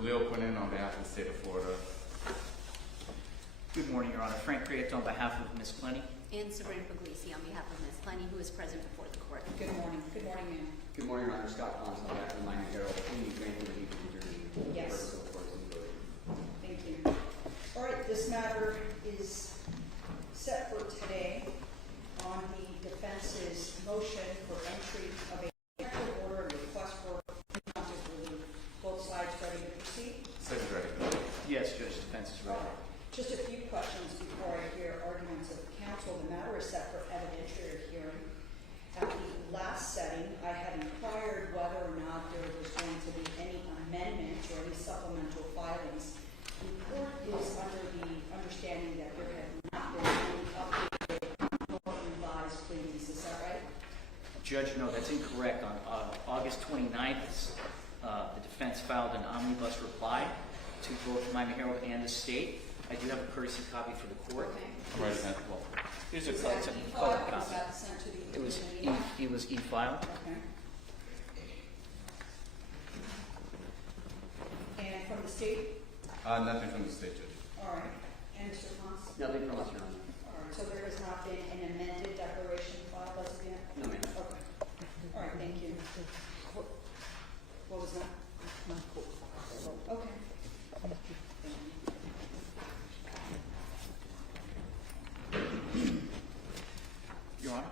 Quinn on behalf of the state of Florida. Good morning, Your Honor. Frank Prieto on behalf of Ms. Clenney. And Sabrina Puglisi on behalf of Ms. Clenney, who is present before the court. Good morning. Good morning, ma'am. Good morning, Your Honor. Scott Collins on behalf of the Minor Herald. Can you grant the relief to New Jersey? Yes. Thank you. All right, this matter is set for today on the defense's motion for entry of a protective order and request for conjunctive relief. Both sides ready to proceed? Second ready. Yes, Judge, defense is ready. Just a few questions before I hear arguments of counsel. The matter is set for evidentiary hearing. At the last setting, I had inquired whether or not there was going to be any amendments or any supplemental filings. The court is under the understanding that there had not been any updated nor revised pleadings. Is that right? Judge, no, that's incorrect. On August 29th, the defense filed an omnibus reply to both Minor Herald and the state. I do have a courtesy copy for the court. I'm ready. Well, here's a Is color that copy. e-filed? Was that sent to the It was e-filed. Okay. And from the state? Nothing from the state judge. All right. And Mr. Hans? Nothing from us, Your Honor. All right. So there has not been an amended declaration filed as of yet? No, ma'am. Okay. All right. Thank you. What was that? Okay. Your Honor?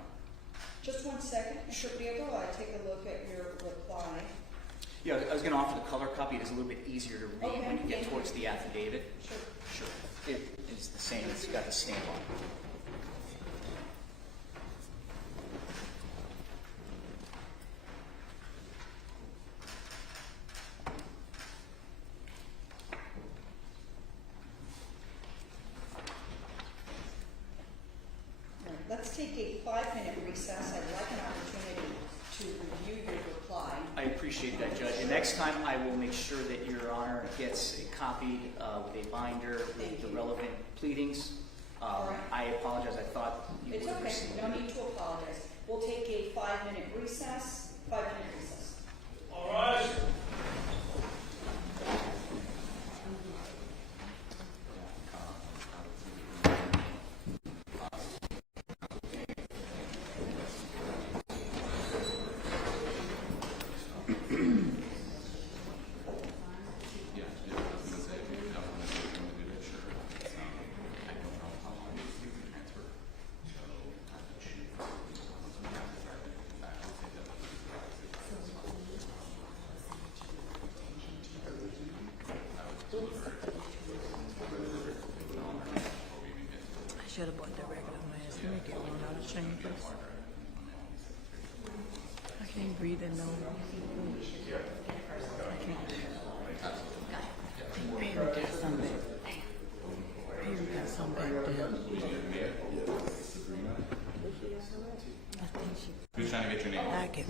Just 1 second. Mr. Prieto, I take a look at your reply. Yeah, I was going to offer the color copy. It is a little bit easier to read Okay, when you get thank towards you. the affidavit. Sure. Sure. It is the same. It's got the stamp on it. All right. Let's take a 5-minute recess. I'd like an opportunity to review your reply. I appreciate that, Judge. And next time, I will make sure that Your Honor gets a copy with a binder with the relevant pleadings. All right. I apologize. I thought you It's would have okay. received No it. need to apologize. We'll take a 5-minute recess. 5-minute recess. All right. Yeah, I was going to say, if you don't want to do that, sure. I don't know how long you can transfer. So, I should have bought the regular mask. Let me get one out of chambers. I can't breathe in no. I can't. Perry got some back. Perry got some back there. I think she. Who's trying to get your name? I can.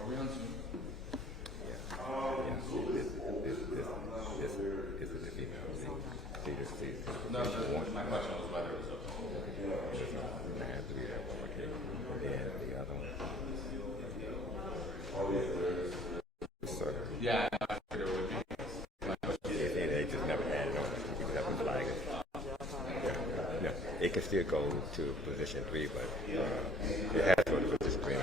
Are we on Zoom? No, my question was whether it was Yeah, I figured it would be. They just never had it on. We just have to flag it. Yeah. It can still go to position 3, but it has to go to position 3.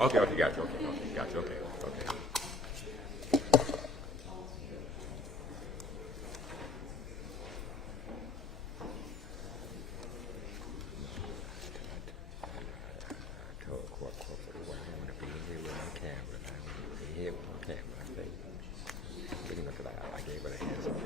Okay, got you. Okay. I told Court, I want to be here with my camera. Here with my camera. I think, looking at I gave her the hands up.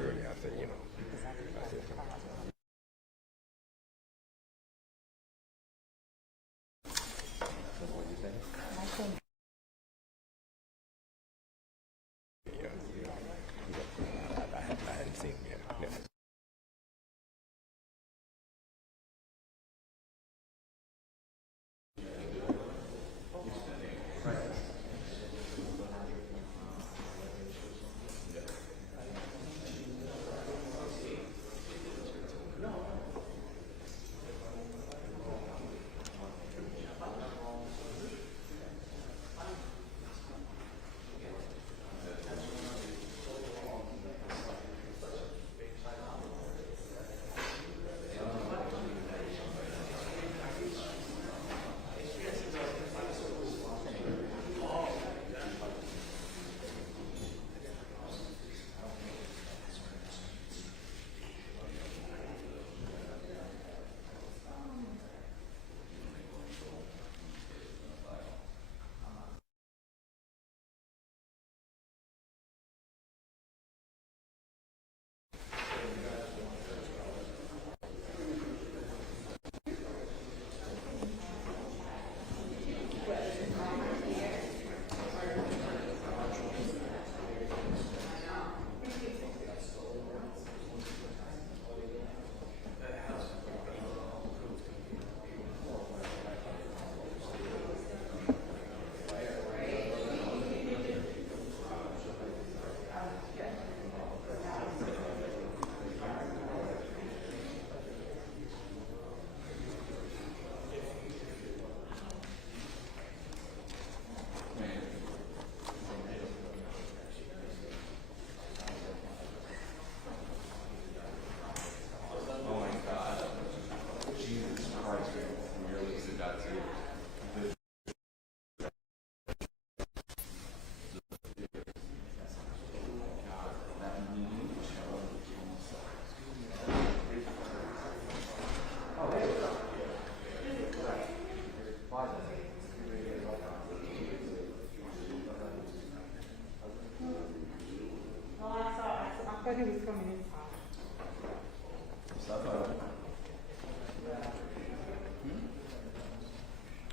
thought he was coming inside.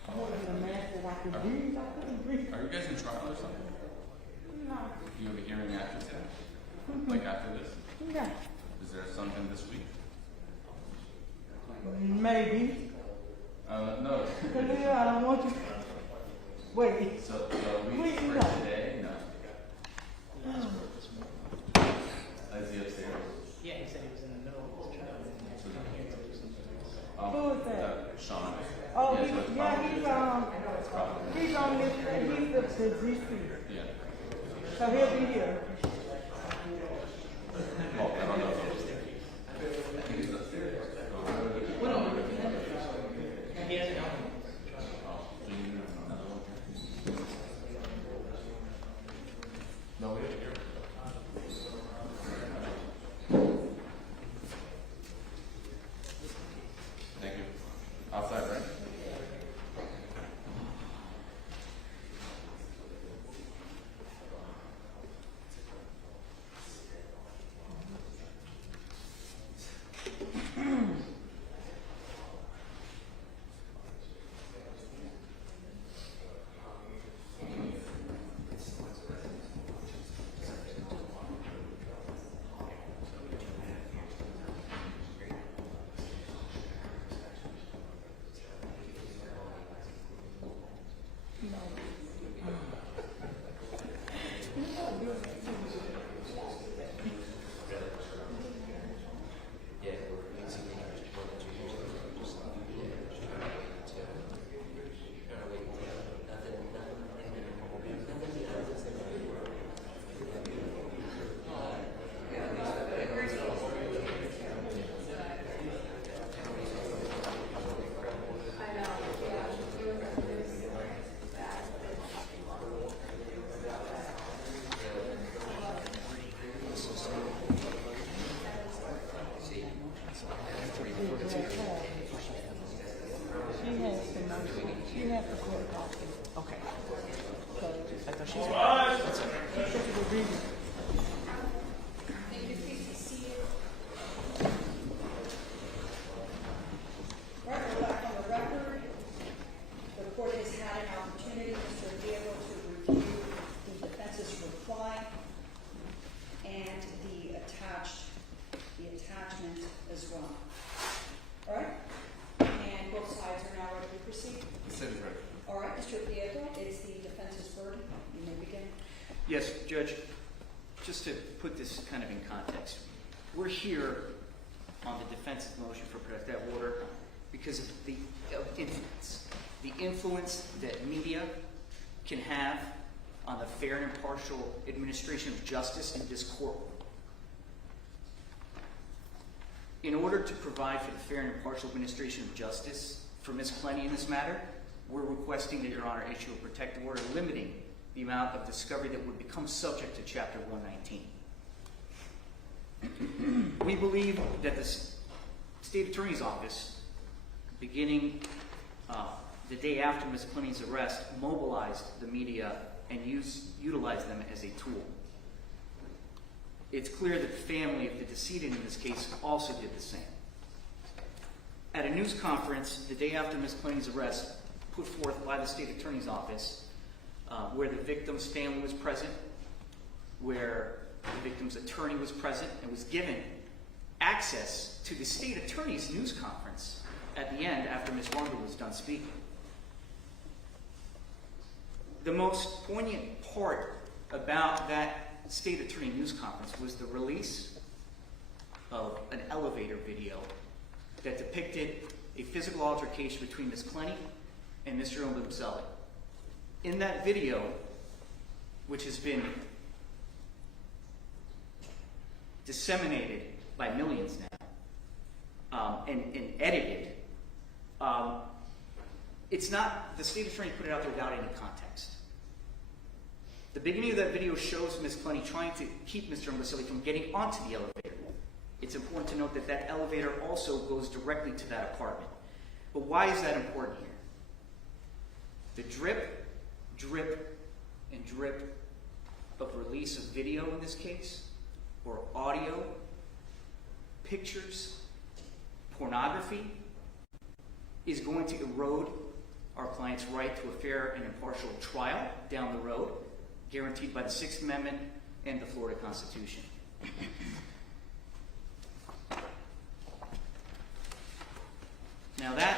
I was a man that I could breathe. I couldn't breathe. Are you guys in trial or something? No. Do you have a hearing after today? Like after this? Yeah. Is there something this week? Maybe. No. I don't want you. Wait. So the week Wait, for no. today? No. Is he upstairs? Yeah, he said he was in the middle of his trial. Who is that? Sean. Oh, Yeah, so it's probably- he's on this, he's the GC. Yeah. So he'll be here. Oh, I don't know. I think he's upstairs. He hasn't gone. No, we didn't hear. Thank you. Outside, right? She has the court copy. Okay. So I thought she was. she took it to read it. Thank you, please be seated. All right, we're back on the record. The court has had an opportunity, Mr. Diego, to review the defense's reply and the attachment as well. All right? And both sides are now ready to proceed. The city's ready. All right, Mr. Diego, it's the defense's burden. You may begin. Yes, Judge, just to put this kind of in context, we're here on the defense's motion for protective order because of the influence that media can have on the fair and impartial administration of justice in this courtroom. In order to provide for the fair and impartial administration of justice for Ms. Clenney in this matter, we're requesting that Your Honor issue a protective order limiting the amount of discovery that would become subject to Chapter 119. We believe that the State Attorney's Office, beginning the day after Ms. Clenney's arrest, mobilized the media and utilized them as a tool. It's clear that the family of the decedent in this case also did the same. At a news conference the day after Ms. Clenney's arrest, put forth by the State Attorney's Office, where the victim's family was present, where the victim's attorney was present, and was given access to the State Attorney's news conference at the end after Ms. Wonder was done speaking. The most poignant part about that State Attorney news conference was the release of an elevator video that depicted a physical altercation between Ms. Clenney and Mr. Obumseli. In that video, which has been disseminated by millions now and edited, it's not, the State Attorney put it out there without any context. The beginning of that video shows Ms. Clenney trying to keep Mr. Obumseli from getting onto the elevator. It's important to note that that elevator also goes directly to that apartment. But why is that important here? The drip, drip, and drip of release of video in this case or audio, pictures, pornography is going to erode our client's right to a fair and impartial trial down the road, guaranteed by the Sixth Amendment and the Florida Constitution. Now that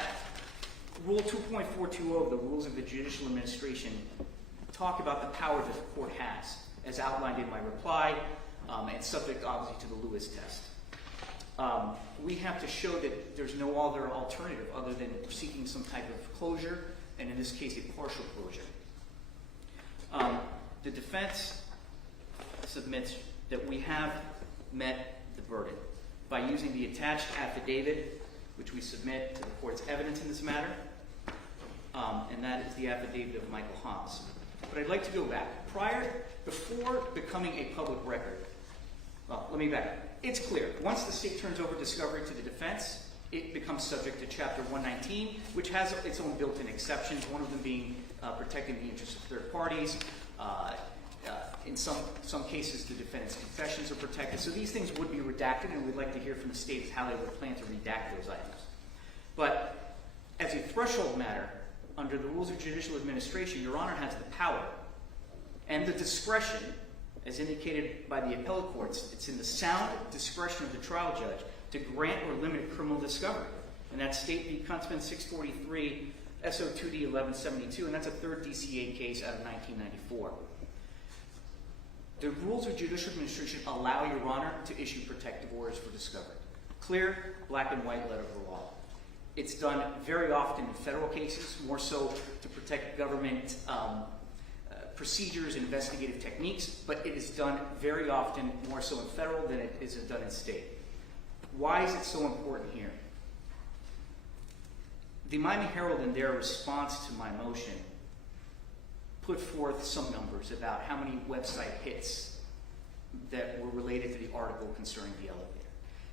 Rule 2.420 of the Rules of the Judicial Administration talk about the power that the court has, as outlined in my reply, and subject obviously to the Lewis test. We have to show that there's no other alternative other than seeking some type of closure, and in this case, a partial closure. The defense submits that we have met the burden by using the attached affidavit, which we submit to the court's evidence in this matter, and that is the affidavit of Michael Haas. But I'd like to go back. Before becoming a public record, well, let me back up. It's clear. Once the state turns over discovery to the defense, it becomes subject to Chapter 119, which has its own built-in exceptions, one of them being protecting the interests of third parties. In some cases, the defendant's confessions are protected. So these things would be redacted, and we'd like to hear from the state how they would plan to redact those items. But as a threshold matter, under the Rules of Judicial Administration, Your Honor has the power and the discretion, as indicated by the appellate courts, it's in the sound discretion of the trial judge to grant or limit criminal discovery. And that's State v. Kuntzman 643 SO2D 1172, and that's a third DCA case out of 1994. The Rules of Judicial Administration allow Your Honor to issue protective orders for discovery. Clear, black and white letter of the law. It's done very often in federal cases, more so to protect government procedures and investigative techniques, but it is done very often more so in federal than it is done in state. Why is it so important here? The Miami Herald, in their response to my motion, put forth some numbers about how many website hits that were related to the article concerning the elevator.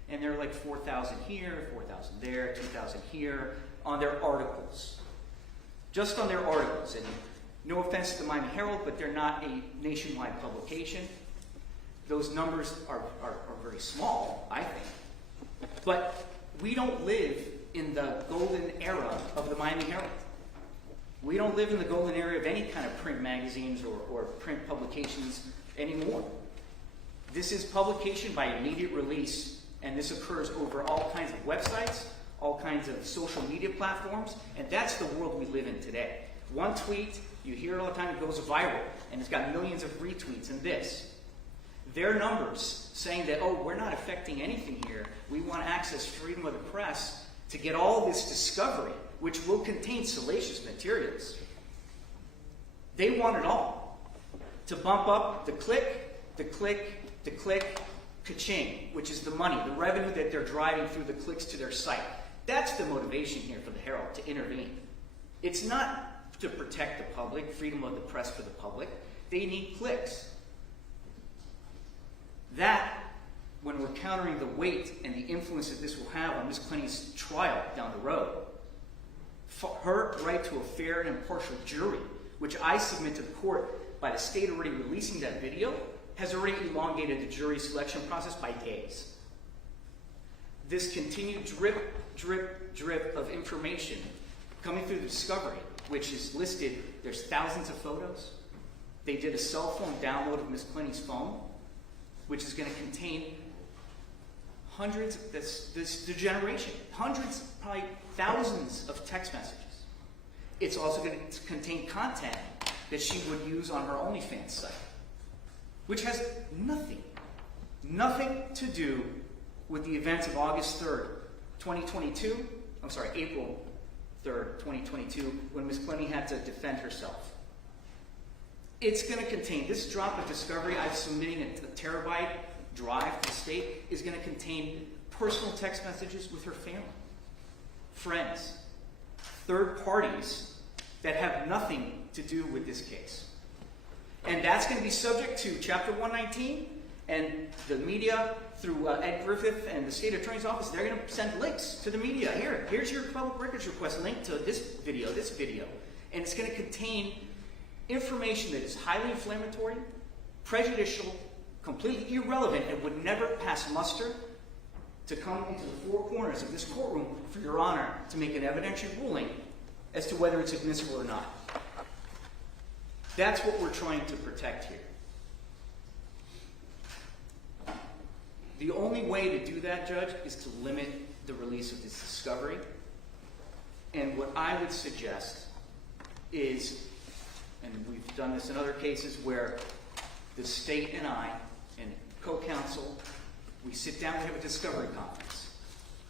And they're like 4,000 here, 4,000 there, 2,000 here, on their articles. Just on their articles. And no offense to the Miami Herald, but they're not a nationwide publication. Those numbers are very small, I think. But we don't live in the golden era of the Miami Herald. We don't live in the golden era of any kind of print magazines or print publications anymore. This is publication by immediate release, and this occurs over all kinds of websites, all kinds of social media platforms, and that's the world we live in today. One tweet, you hear it all the time, it goes viral, and it's got millions of retweets and this. Their numbers saying that, oh, we're not affecting anything here, we want to access freedom of the press to get all this discovery, which will contain salacious materials. They want it all. To bump up the click, ka-ching, which is the money, the revenue that they're driving through the clicks to their site. That's the motivation here for the Herald, to intervene. It's not to protect the public, freedom of the press for the public. They need clicks. That, when we're countering the weight and the influence that this will have on Ms. Clenney's trial down the road, her right to a fair and impartial jury, which I submit to the court by the state already releasing that video, has already elongated the jury selection process by days. This continued drip, drip, drip of information coming through the discovery, which is listed, there's thousands of photos. They did a cell phone download of Ms. Clenney's phone, which is going to contain hundreds, this degeneration, hundreds, probably thousands of text messages. It's also going to contain content that she would use on her OnlyFans site, which has nothing to do with the events of August 3rd, 2022, April 3rd, 2022, when Ms. Clenney had to defend herself. It's going to contain, this drop of discovery, I'm submitting a terabyte drive to the state, is going to contain personal text messages with her family, friends, third parties that have nothing to do with this case. And that's going to be subject to Chapter 119, and the media, through Ed Griffith and the state attorney's office, they're going to send links to the media. Here's your public records request link to this video. And it's going to contain information that is highly inflammatory, prejudicial, completely irrelevant and would never pass muster to come into the four corners of this courtroom for Your Honor to make an evidentiary ruling as to whether it's admissible or not. That's what we're trying to protect here. The only way to do that, Judge, is to limit the release of this discovery. And what I would suggest is, and we've done this in other cases where the state and I and co-counsel, we sit down and have a discovery conference.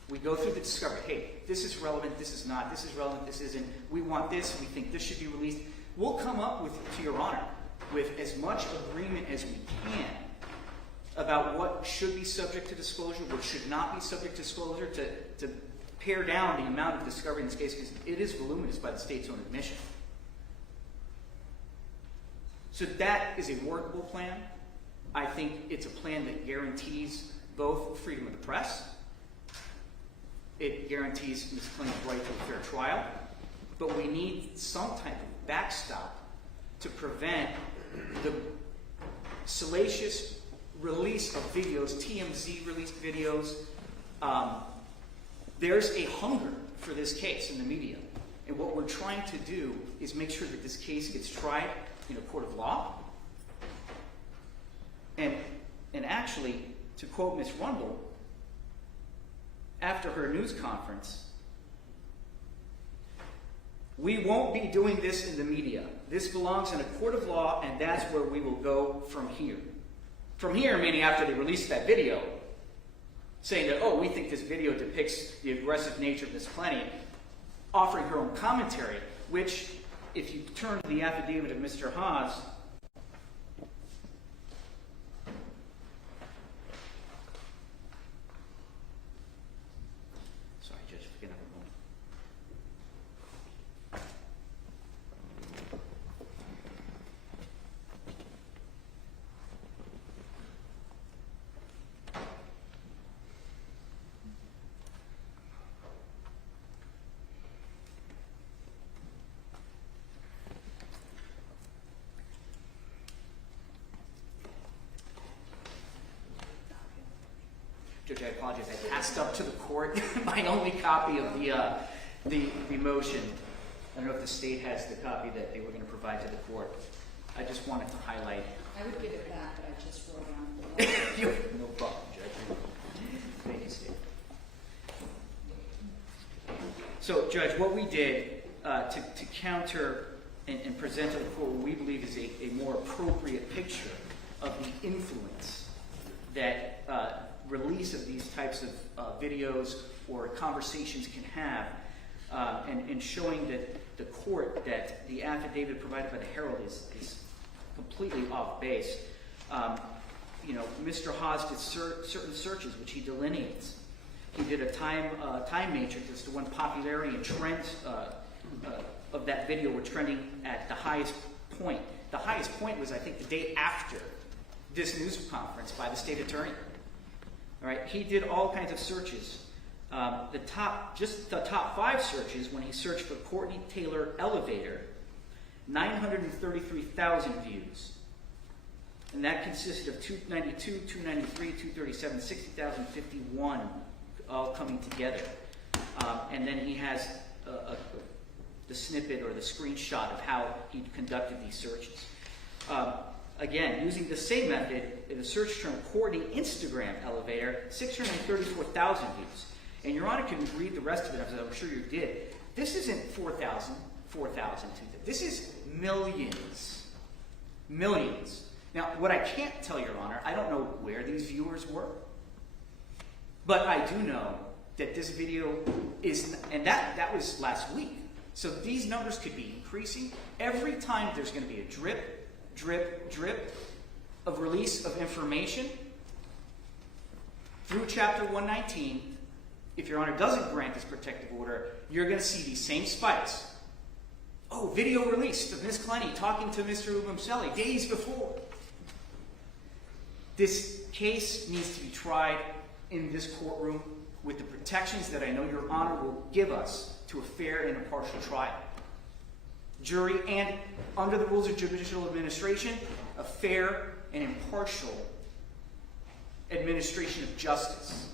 We go through the discovery. Hey, this is relevant, this is not, this is relevant, this isn't. We want this, we think this should be released. We'll come up with, to Your Honor, with as much agreement as we can about what should be subject to disclosure, what should not be subject to disclosure, to pare down the amount of discovery in this case, because it is voluminous by the state's own admission. So that is a workable plan. I think it's a plan that guarantees both freedom of the press. It guarantees Ms. Clenney's right to a fair trial. But we need some type of backstop to prevent the salacious release of videos, TMZ released videos. There's a hunger for this case in the media. And what we're trying to do is make sure that this case gets tried in a court of law. And actually, to quote Ms. Rundle, after her news conference, we won't be doing this in the media. This belongs in a court of law, and that's where we will go from here. From here, meaning after they released that video, saying that, oh, we think this video depicts the aggressive nature of Ms. Clenney, offering her own commentary, which, if you turn to the affidavit of Mr. Haas, sorry, Judge, forget a moment. Judge, I apologize. I passed up to the court my only copy of the motion. I don't know if the state has the copy that they were going to provide to the court. I just wanted to highlight. I would give it back, but I just wrote down. No problem, Judge. Thank you, State. So, Judge, what we did to counter and present to the court what we believe is a more appropriate picture of the influence that release of these types of videos or conversations can have, and showing that the court that the affidavit provided by the Herald is completely off base. Mr. Haas did certain searches, which he delineates. He did a time matrix as to when popularity and trends of that video were trending at the highest point. The highest point was, I think, the day after this news conference by the state attorney. All right, he did all kinds of searches. The top 5 searches, when he searched for Courtney Taylor elevator, 933,000 views. And that consisted of 292, 293, 237, 60,051 all coming together. And then he has the snippet or the screenshot of how he conducted these searches. Again, using the same method, in the search term Courtney Instagram elevator, 634,000 views. And Your Honor can read the rest of it, as I'm sure you did. This isn't 4,000. This is millions. Millions. Now, what I can't tell Your Honor, I don't know where these viewers were. But I do know that this video is, and that was last week. So these numbers could be increasing. Every time there's going to be a drip of release of information through Chapter 119, if Your Honor doesn't grant this protective order, you're going to see these same spikes. Oh, video released of Ms. Clenney talking to Mr. Obumseli days before. This case needs to be tried in this courtroom with the protections that I know Your Honor will give us to a fair and impartial trial. Jury, and under the rules of judicial administration, a fair and impartial administration of justice.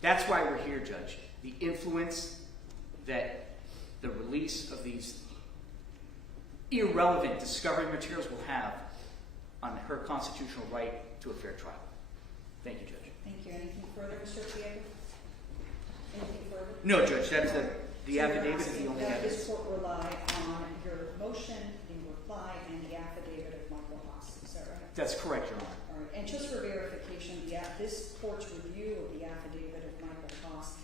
That's why we're here, Judge. The influence that the release of these irrelevant discovery materials will have on her constitutional right to a fair trial. Thank you, Judge. Thank you. Anything further, Mr. Pietro? Anything further? No, Judge, that's the So you're affidavit is the asking only that evidence. this court rely on your motion in reply and the affidavit of Michael Haas. Is that right? That's correct, Your Honor. All right. And just for verification, this court's review of the affidavit of Michael Haas,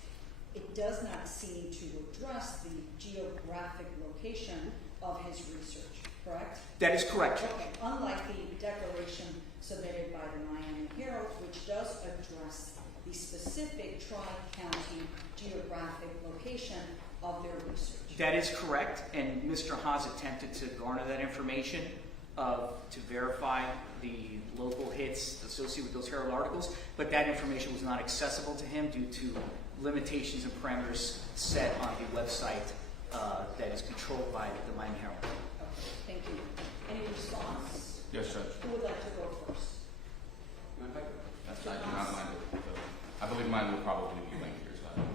it does not seem to address the geographic location of his research, correct? That is correct, Judge. Okay. Unlike the declaration submitted by the Miami Herald, which does address the specific Tri-County geographic location of their research. That is correct, and Mr. Haas attempted to garner that information to verify the local hits associated with those Herald articles, but that information was not accessible to him due to limitations and parameters set on the website that is controlled by the Miami Herald. Okay, thank you. Any response? Yes, Judge. Who would like to go first? You want to take it? That's fine. Do not mind I believe mine will probably be lengthier, so I don't know.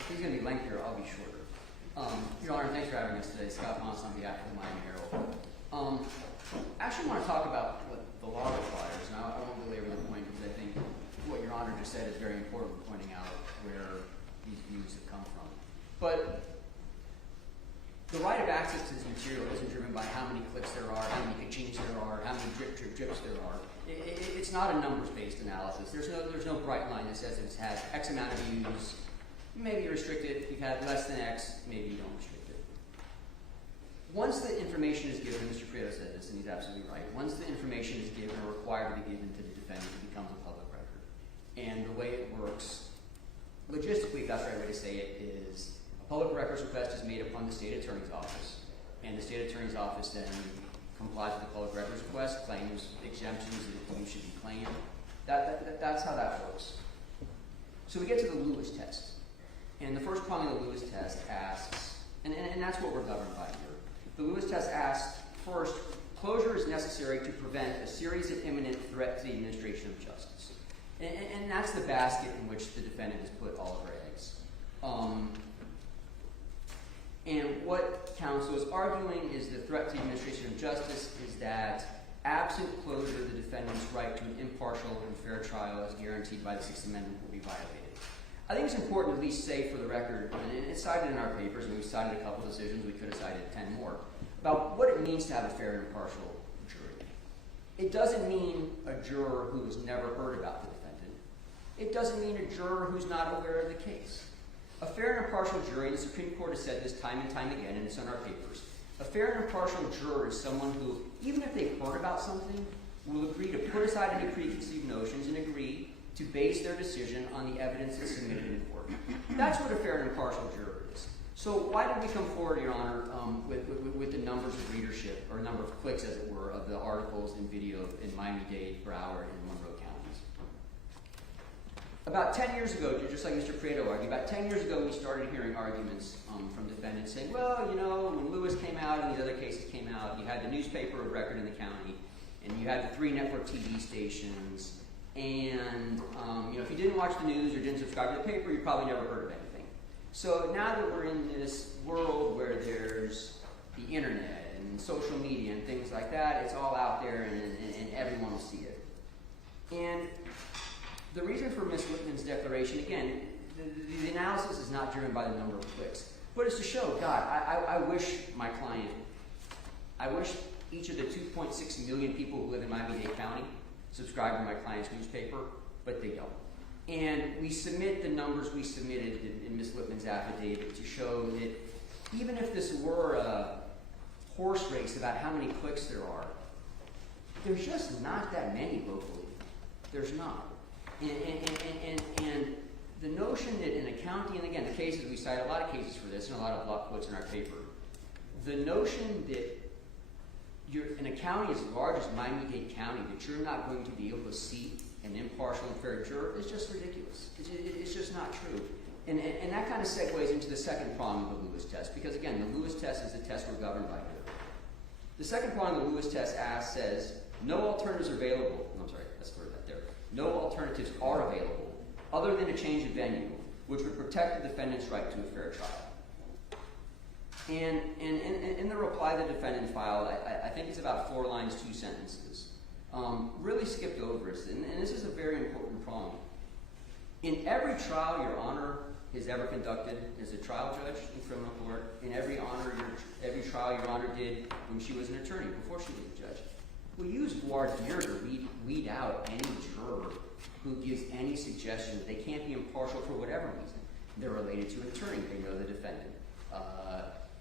If he's going to be lengthier, I'll be shorter. Your Honor, thanks for having us today. Scott Ponce on behalf of the Miami Herald. I actually want to talk about what the law requires, and I won't belabor the point because I think what Your Honor just said is very important, pointing out where these views have come from. But the right of access to this material isn't driven by how many clicks there are, how many ka-chings there are, how many drips there are. It's not a numbers-based analysis. There's no bright line that says it has X amount of views. Maybe you restrict it. If you've had less than X, maybe you don't restrict it. Once the information is given, Mr. Prieto said this, and he's absolutely right. Once the information is given or required to be given to the defendant, it becomes a public record. And the way it works, logistically, if that's the right way to say it, is a public records request is made upon the state attorney's office, and the state attorney's office then complies with the public records request, claims exemptions that you should be claimed. That's how that works. So we get to the Lewis test. And the first prong of the Lewis test asks, and that's what we're governed by here. The Lewis test asks, first, closure is necessary to prevent a serious and imminent threat to the administration of justice. And that's the basket in which the defendant has put all of her eggs. And what counsel is arguing is the threat to the administration of justice is that absent closure, the defendant's right to an impartial and fair trial as guaranteed by the Sixth Amendment will be violated. I think it's important to at least say for the record, and it's cited in our papers, and we've cited a couple decisions, we could have cited 10 more, about what it means to have a fair and impartial jury. It doesn't mean a juror who has never heard about the defendant. It doesn't mean a juror who's not aware of the case. A fair and impartial jury, and the Supreme Court has said this time and time again, and it's in our papers, a fair and impartial juror is someone who, even if they've heard about something, will agree to put aside any preconceived notions and agree to base their decision on the evidence that's submitted in court. That's what a fair and impartial juror is. So why did we come forward, Your Honor, with the numbers of readership, or number of clicks, as it were, of the articles and video in Miami-Dade, Broward, and Monroe counties? About 10 years ago, just like Mr. Prieto argued, about 10 years ago we started hearing arguments from defendants saying, well, you know, when Lewis came out and these other cases came out, you had the newspaper of record in the county, and you had the 3 network TV stations, and you know, if you didn't watch the news or didn't subscribe to the paper, you probably never heard of anything. So now that we're in this world where there's the internet and social media and things like that, it's all out there and everyone will see it. And the reason for Ms. Whitman's declaration, again, the analysis is not driven by the number of clicks, but it's to show, God, I wish my client, I wish each of the 2.6 million people who live in Miami-Dade County subscribe to my client's newspaper, but they don't. And we submit the numbers we submitted in Ms. Whitman's affidavit to show that even if this were a horse race about how many clicks there are, there's just not that many locally. There's not. And the notion that in a county, and again, the cases, we cite a lot of cases for this and a lot of block quotes in our paper, the notion that you're in a county as large as Miami-Dade County, that you're not going to be able to seat an impartial and fair juror is just ridiculous. It's just not true. And that kind of segues into the second prong of the Lewis test, because again, the Lewis test is the test we're governed by here. The second prong of the Lewis test says, No alternatives are available. I'm sorry, let's throw that there. No alternatives are available other than a change of venue, which would protect the defendant's right to a fair trial. And in the reply the defendant filed, I think it's about 4 lines, 2 sentences, really skipped over it. And this is a very important problem. In every trial Your Honor has ever conducted as a trial judge in criminal court, in every trial Your Honor did when she was an attorney, before she was a judge, we use voir dire to weed out any juror who gives any suggestion that they can't be impartial for whatever reason. They're related to an attorney, they know the defendant.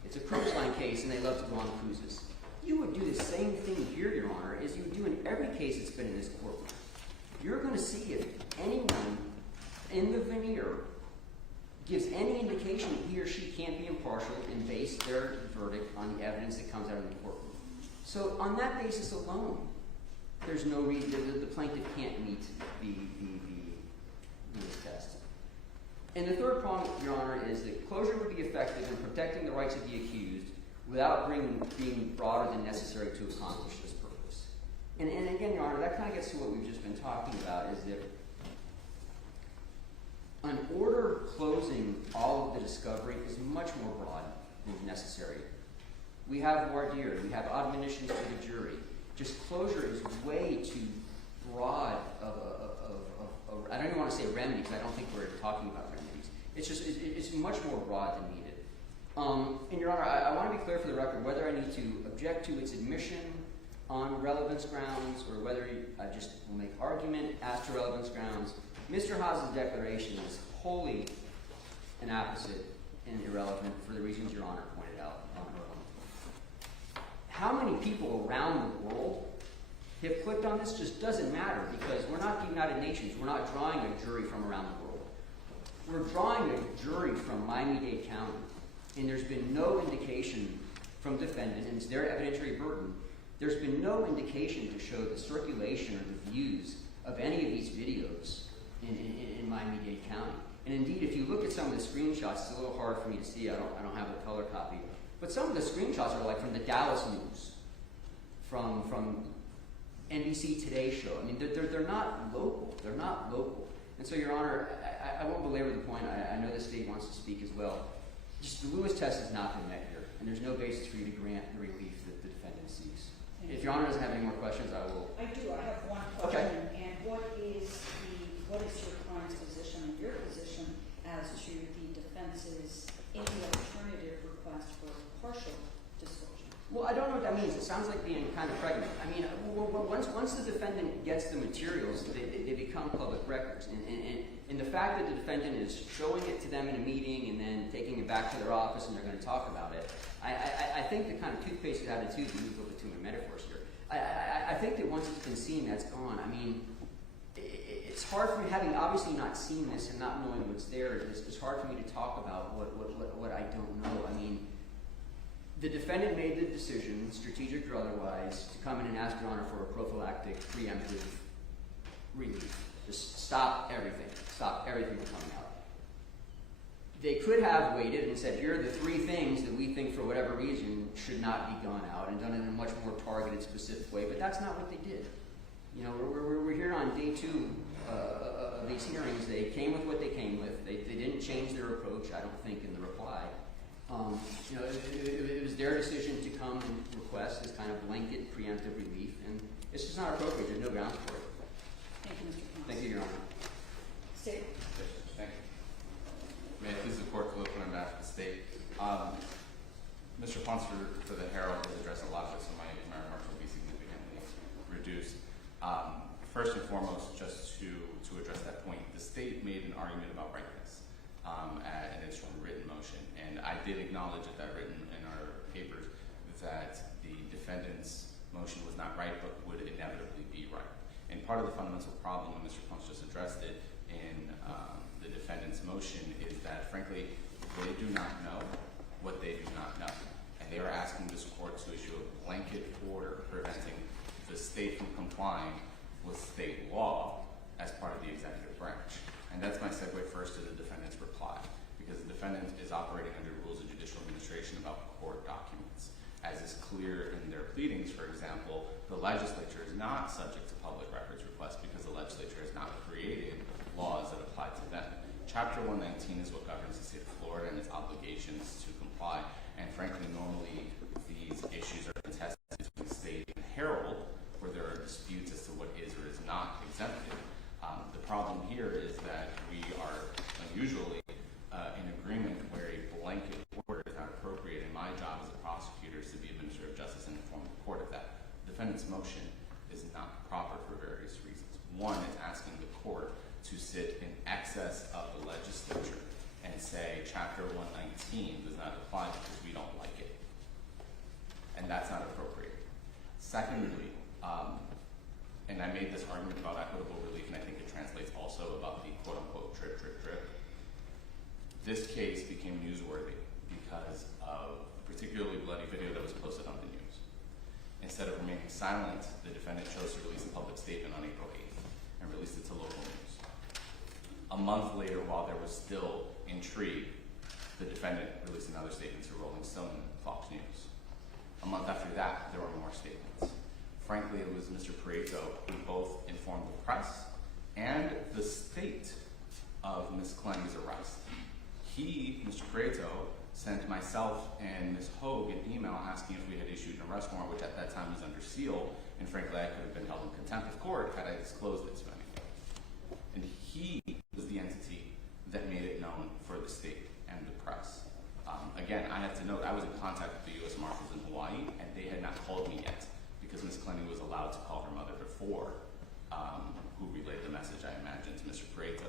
It's a cruise line case and they love to go on cruises. You would do the same thing here, Your Honor, as you would do in every case that's been in this courtroom. You're going to see if anyone in the veneer gives any indication that he or she can't be impartial and base their verdict on the evidence that comes out of the courtroom. So on that basis alone, there's no reason the plaintiff can't meet the test. And the third point, Your Honor, is that closure would be effective in protecting the rights of the accused without being broader than necessary to accomplish this purpose. And again, Your Honor, that kind of gets to what we've just been talking about, is that an order closing all of the discovery is much more broad than necessary. We have voir dire, we have admonitions to the jury. Just closure is way too broad I don't even want to say remedy, because I don't think we're talking about remedies. It's much more broad than needed. And Your Honor, I want to be clear for the record whether I need to object to its admission on relevance grounds or whether I just will make argument as to relevance grounds. Mr. Haas's declaration is wholly inapposite and irrelevant for the reasons Your Honor pointed out on her own. How many people around the world have clicked on this just doesn't matter, because we're not the United Nations. We're not drawing a jury from around the world. We're drawing a jury from Miami-Dade County, and there's been no indication from defendant, and it's their evidentiary burden, there's been no indication to show the circulation or the views of any of these videos in Miami-Dade County. And indeed, if you look at some of the screenshots, it's a little hard for me to see. I don't have a color copy. But some of the screenshots are like from the Dallas News, from NBC Today show. I mean, they're not local. They're not local. And so, Your Honor, I won't belabor the point. I know the state wants to speak as well. Just the Lewis test has not been met here, and there's no basis for you to grant the relief that the defendant seeks. If Your Honor doesn't have any more questions, I will. I do. I have one question. Okay. And what is your client's position and your position as to the defense's any alternative request for partial disclosure? Well, I don't know what that means. It sounds like being kind of pregnant. I mean, once the defendant gets the materials, they become public records. And the fact that the defendant is showing it to them in a meeting and then taking it back to their office and they're going to talk about it, I think the kind of toothpaste is out of the tube, to use a little bit too many metaphors here. I think that once it's been seen, that's gone. I mean, it's hard for me, having obviously not seen this and not knowing what's there, it's hard for me to talk about what I don't know. I mean, the defendant made the decision, strategic or otherwise, to come in and ask Your Honor for a prophylactic, preemptive relief. Just stop everything from coming out. They could have waited and said, here are the 3 things that we think for whatever reason should not be gone out, and done it in a much more targeted, specific way, but that's not what they did. You know, we're here on day 2 of these hearings. They came with what they came with. They didn't change their approach, I don't think, in the reply. You know, it was their decision to come and request this kind of blanket preemptive relief, and it's just not appropriate. There's no grounds for it. Thank you, Mr. Ponce. Thank you, Your Honor. State. Thank you. May it please the court to look on behalf of the state. Mr. Ponce for the Herald has addressed a lot of this, so my remarks will be significantly reduced. First and foremost, just to address that point, the state made an argument about rightness and its written motion, and I did acknowledge that written in our papers that the defendant's motion was not right, but would inevitably be right. And part of the fundamental problem, and Mr. Ponce just addressed it in the defendant's motion, is that frankly they do not know what they do not know, and they are asking this court to issue a blanket order preventing the state from complying with state law as part of the executive branch. And that's my segue first to the defendant's reply, because the defendant is operating under rules of judicial administration about court documents. As is clear in their pleadings, for example, the legislature is not subject to public records requests because the legislature has not created laws that apply to them. Chapter 119 is what governs the state of Florida and its obligations to comply. And frankly, normally these issues are contested between the state and Herald, where there are disputes as to what is or is not exempted. The problem here is that we are unusually in agreement where a blanket order is not appropriate, and my job as a prosecutor is to be a minister of justice and inform the court of that. The defendant's motion is not proper for various reasons. One is asking the court to sit in excess of the legislature and say Chapter 119 does not apply because we don't like it. And that's not appropriate. Secondly, and I made this argument about equitable relief, and I think it translates also about the quote-unquote drip. This case became newsworthy because of a particularly bloody video that was posted on the news. Instead of remaining silent, the defendant chose to release a public statement on April 8th and released it to local news. A month later, while there was still intrigue, the defendant released another statement to Rolling Stone and Fox News. A month after that, there were more statements. Frankly, it was Mr. Prieto who both informed the press and the state of Ms. Clenney's arrest. He, Mr. Prieto, sent myself and Ms. Hogue an email asking if we had issued an arrest warrant, which at that time was under seal, and frankly, I could have been held in contempt of court had I disclosed it to anyone. And he was the entity that made it known for the state and the press. Again, I have to note, I was in contact with the U.S. Marshals in Hawaii, and they had not called me yet because Ms. Clenney was allowed to call her mother before, who relayed the message, I imagine, to Mr. Prieto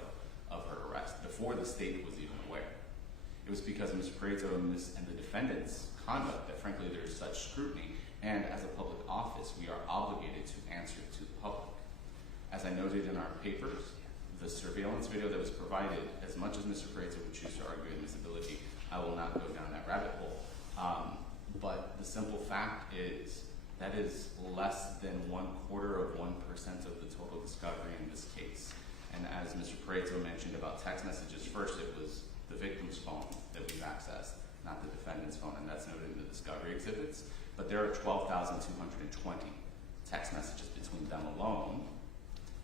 of her arrest, before the state was even aware. It was because of Mr. Prieto and the defendant's conduct that, frankly, there is such scrutiny, and as a public office, we are obligated to answer to the public. As I noted in our papers, the surveillance video that was provided, as much as Mr. Prieto would choose to argue admissibility, I will not go down that rabbit hole. But the simple fact is that is less than 1/4 of 1% of the total discovery in this case. And as Mr. Prieto mentioned about text messages, first it was the victim's phone that we've accessed, not the defendant's phone, and that's noted in the discovery exhibits. But there are 12,220 text messages between them alone.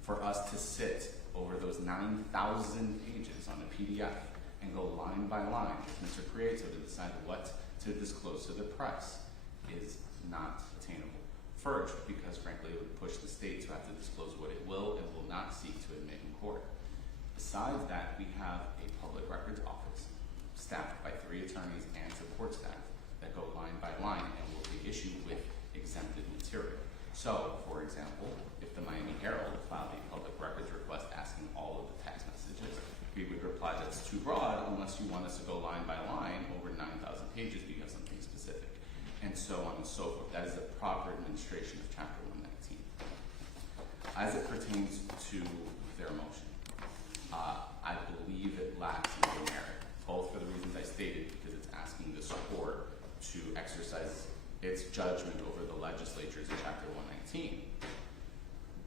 For us to sit over those 9,000 pages on a PDF and go line by line with Mr. Prieto to decide what to disclose to the press is not attainable. First, because frankly it would push the state to have to disclose what it will and will not seek to admit in court. Besides that, we have a public records office staffed by 3 attorneys and support staff that go line by line and will be issued with exempted material. So, for example, if the Miami Herald filed a public records request asking all of the text messages, we would reply that's too broad unless you want us to go line by line over 9,000 pages because something specific, and so on and so forth. That is the proper administration of Chapter 119. As it pertains to their motion, I believe it lacks legal merit, both for the reasons I stated, because it's asking this court to exercise its judgment over the legislatures in Chapter 119,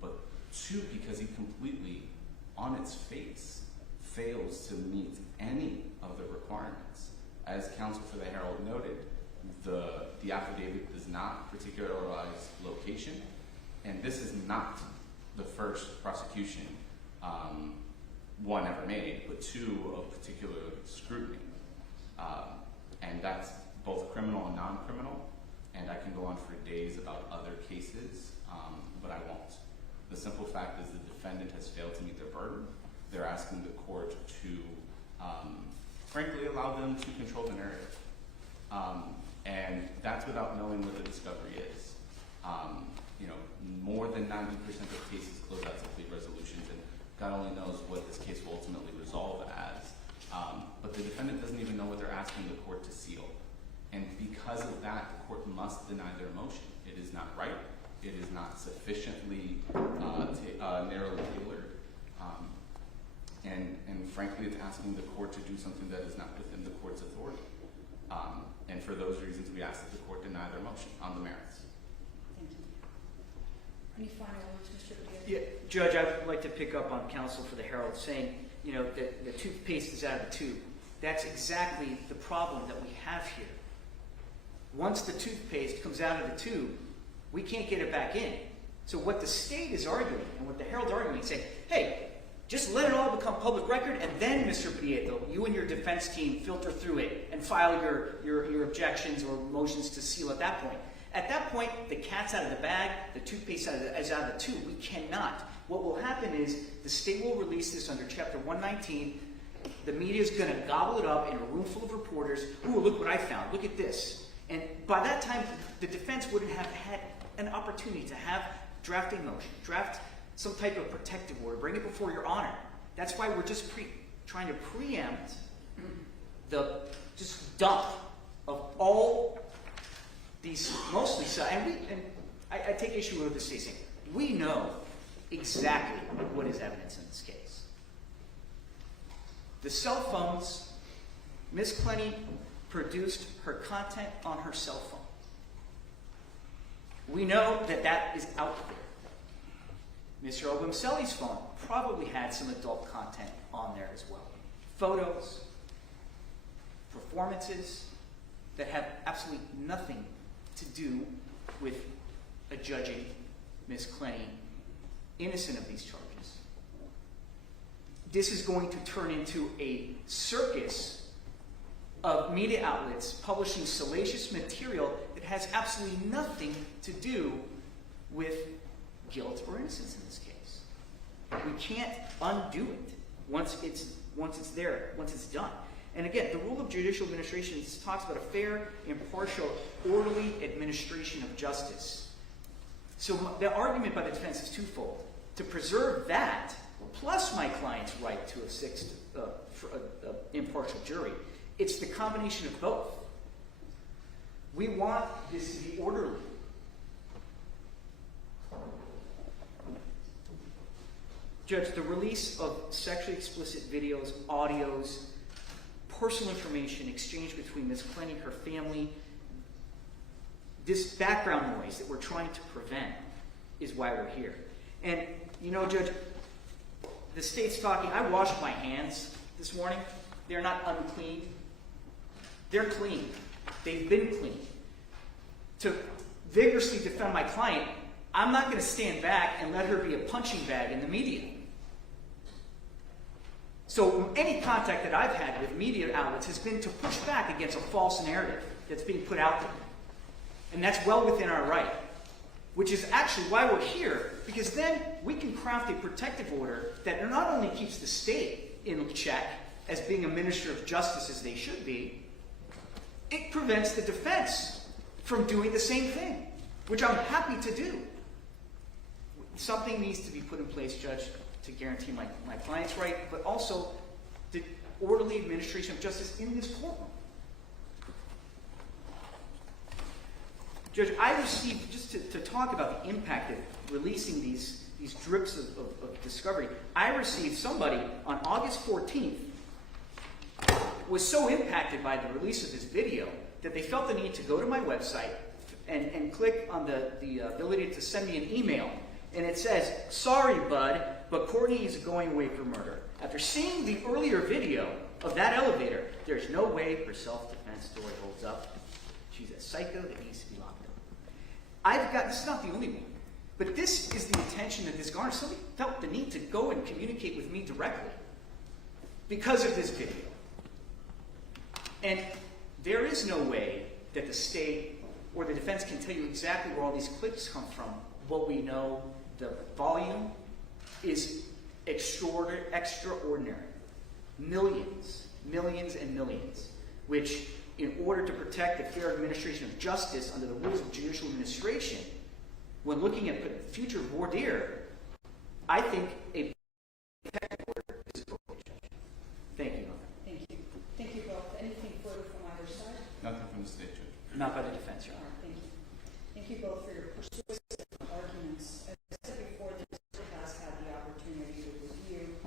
but 2, because he completely, on its face, fails to meet any of the requirements. As counsel for the Herald noted, the affidavit does not particularize location, and this is not the first prosecution one ever made, but 2 of particular scrutiny. And that's both criminal and non-criminal, and I can go on for days about other cases, but I won't. The simple fact is the defendant has failed to meet their burden. They're asking the court to, frankly, allow them to control the narrative. And that's without knowing what the discovery is. More than 90% of cases close out to plea resolutions, and God only knows what this case will ultimately resolve as. But the defendant doesn't even know what they're asking the court to seal. And because of that, the court must deny their motion. It is not right. It is not sufficiently narrowly tailored. And frankly, it's asking the court to do something that is not within the court's authority. And for those reasons, we ask that the court deny their motion on the merits. Thank you. Any final words, Mr. Prieto? Yeah, Judge, I would like to pick up on counsel for the Herald saying, that the toothpaste is out of the tube. That's exactly the problem that we have here. Once the toothpaste comes out of the tube, we can't get it back in. So what the state is arguing, and what the Herald's arguing, is saying, hey, just let it all become public record, and then, Mr. Prieto, you and your defense team filter through it and file your objections or motions to seal at that point. At that point, the cat's out of the bag, the toothpaste is out of the tube. We cannot. What will happen is the state will release this under Chapter 119. The media is going to gobble it up in a room full of reporters. Ooh, look what I found. Look at this. And by that time, the defense wouldn't have had an opportunity to have draft a motion, draft some type of protective order, bring it before your honor. That's why we're just trying to preempt the just dump of all these mostly, and I take issue with the state saying, we know exactly what is evidence in this case. The cell phones, Ms. Clenney produced her content on her cell phone. We know that that is out there. Mr. Obumseli's phone probably had some adult content on there as well. Photos, performances that have absolutely nothing to do with adjudging Ms. Clenney innocent of these charges. This is going to turn into a circus of media outlets publishing salacious material that has absolutely nothing to do with guilt or innocence in this case. We can't undo it once it's there, once it's done. And again, the rule of judicial administration talks about a fair, impartial, orderly administration of justice. So the argument by the defense is twofold. To preserve that, plus my client's right to a impartial jury, it's the combination of both. We want this to be orderly. Judge, the release of sexually explicit videos, audios, personal information exchanged between Ms. Clenney, her family, this background noise that we're trying to prevent is why we're here. And, you know, Judge, the state's talking, I washed my hands this morning. They're not unclean. They're clean. They've been clean. To vigorously defend my client, I'm not going to stand back and let her be a punching bag in the media. So any contact that I've had with media outlets has been to push back against a false narrative that's being put out there. And that's well within our right, which is actually why we're here, because then we can craft a protective order that not only keeps the state in check as being a minister of justice as they should be, it prevents the defense from doing the same thing, which I'm happy to do. Something needs to be put in place, Judge, to guarantee my client's right, but also the orderly administration of justice in this courtroom. Judge, I received, just to talk about the impact of releasing these drips of discovery, I received somebody on August 14th was so impacted by the release of this video that they felt the need to go to my website and click on the ability to send me an email. And it says, sorry, bud, but Courtney is going away for murder. After seeing the earlier video of that elevator, there's no way her self-defense story holds up. She's a psycho that needs to be locked up. This is not the only one, but this is the attention that this garnered. Somebody felt the need to go and communicate with me directly because of this video. And there is no way that the state or the defense can tell you exactly where all these clips come from. What we know, the volume is extraordinary. Millions, millions and millions, which in order to protect the fair administration of justice under the rules of judicial administration, when looking at the future of voir dire, I think a protective order is appropriate. Thank you, Your Honor. Thank you. Thank you both. Anything further from either side? Nothing from the state, Judge. Not by the defense, Your All Honor. right, thank you. Thank you both for your persuasive arguments. As I said before, this court has had the opportunity to review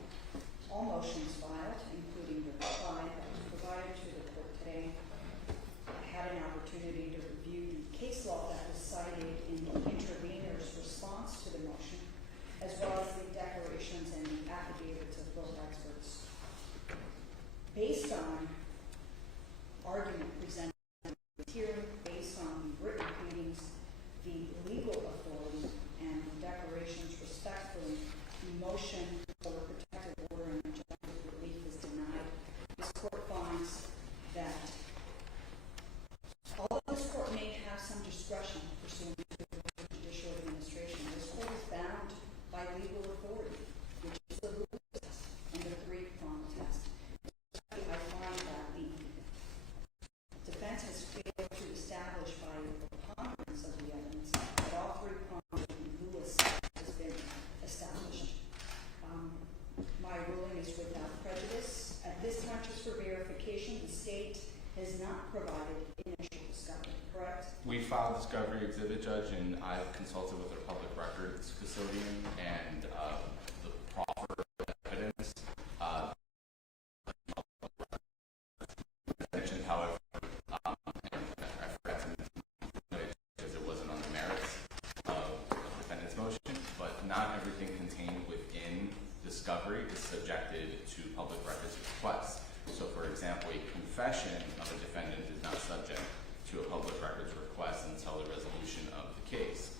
all motions filed, including the reply that was provided to the court today. I had an opportunity to review the case law that was cited in the intervener's response to the motion, as well as the declarations and the affidavits of both experts. Based on argument presented here, based on the written pleadings, the legal authority, and the is without prejudice. At this time, just for verification, the state has not provided initial discovery, correct? We filed discovery exhibit, Judge, and I've consulted with our public records custodian and the proffer evidence. Mentioned, however, and I forgot to mention it because it wasn't on the merits of the defendant's motion, but not everything contained within discovery is subjected to public records requests. So, for example, a confession of a defendant is not subject to a public records request until the resolution of the case.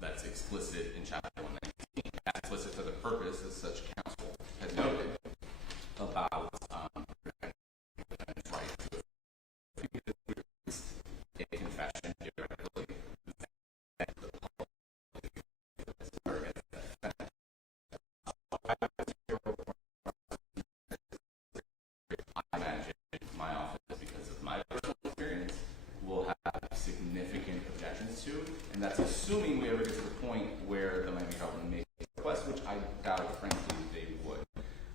That's explicit in Chapter 119. That's explicit for the purpose, as such counsel has noted, about the defendant's right to a confession theoretically. I imagine my office, because of my personal experience, will have significant objections to, and that's assuming we ever get to the point where the Miami government makes a request, which I doubt, frankly, they would.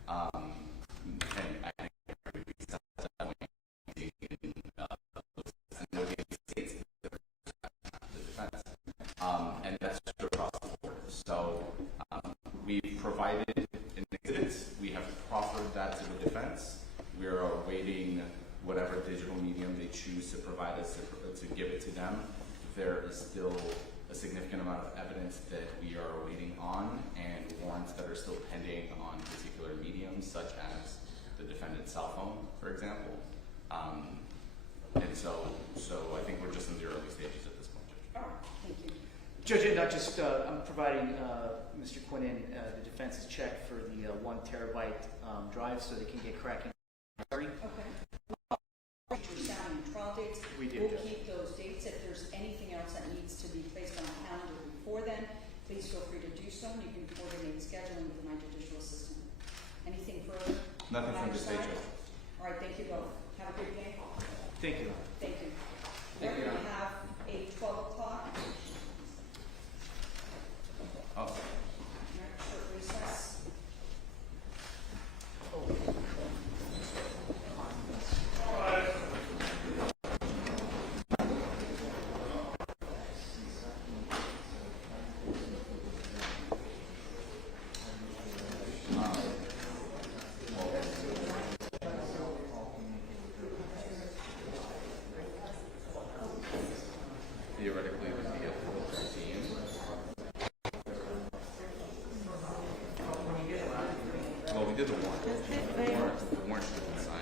And I think there would be some point in no states the defense, and that's just across the board. So we've provided an exhibit. We have proffered that to the defense. We are awaiting whatever digital medium they choose to provide us to give it to them. There is still a significant amount of evidence that we are waiting on, and warrants that are still pending on particular mediums, such as the defendant's cell phone, for example. And so I think we're just in the early stages at this point, Judge. All right, thank you. Judge, and not just, I'm providing Mr. Quinnen, the defense's check for the 1 terabyte drive so they can get cracking. Okay. Sound and trial dates. We did, We'll Judge. keep those dates. If there's anything else that needs to be placed on the calendar before then, please feel free to do so, and you can coordinate scheduling with my judicial assistant. Anything further? Nothing from On the your state, side? Judge. All right, thank you both. Have a good day. Thank you. Thank you. Thank you, We're Your going to have a 12 o'clock. Oh. All right, short recess. Theoretically, it would be a 4:13. Well, we did the warrant. The warrant should have been signed.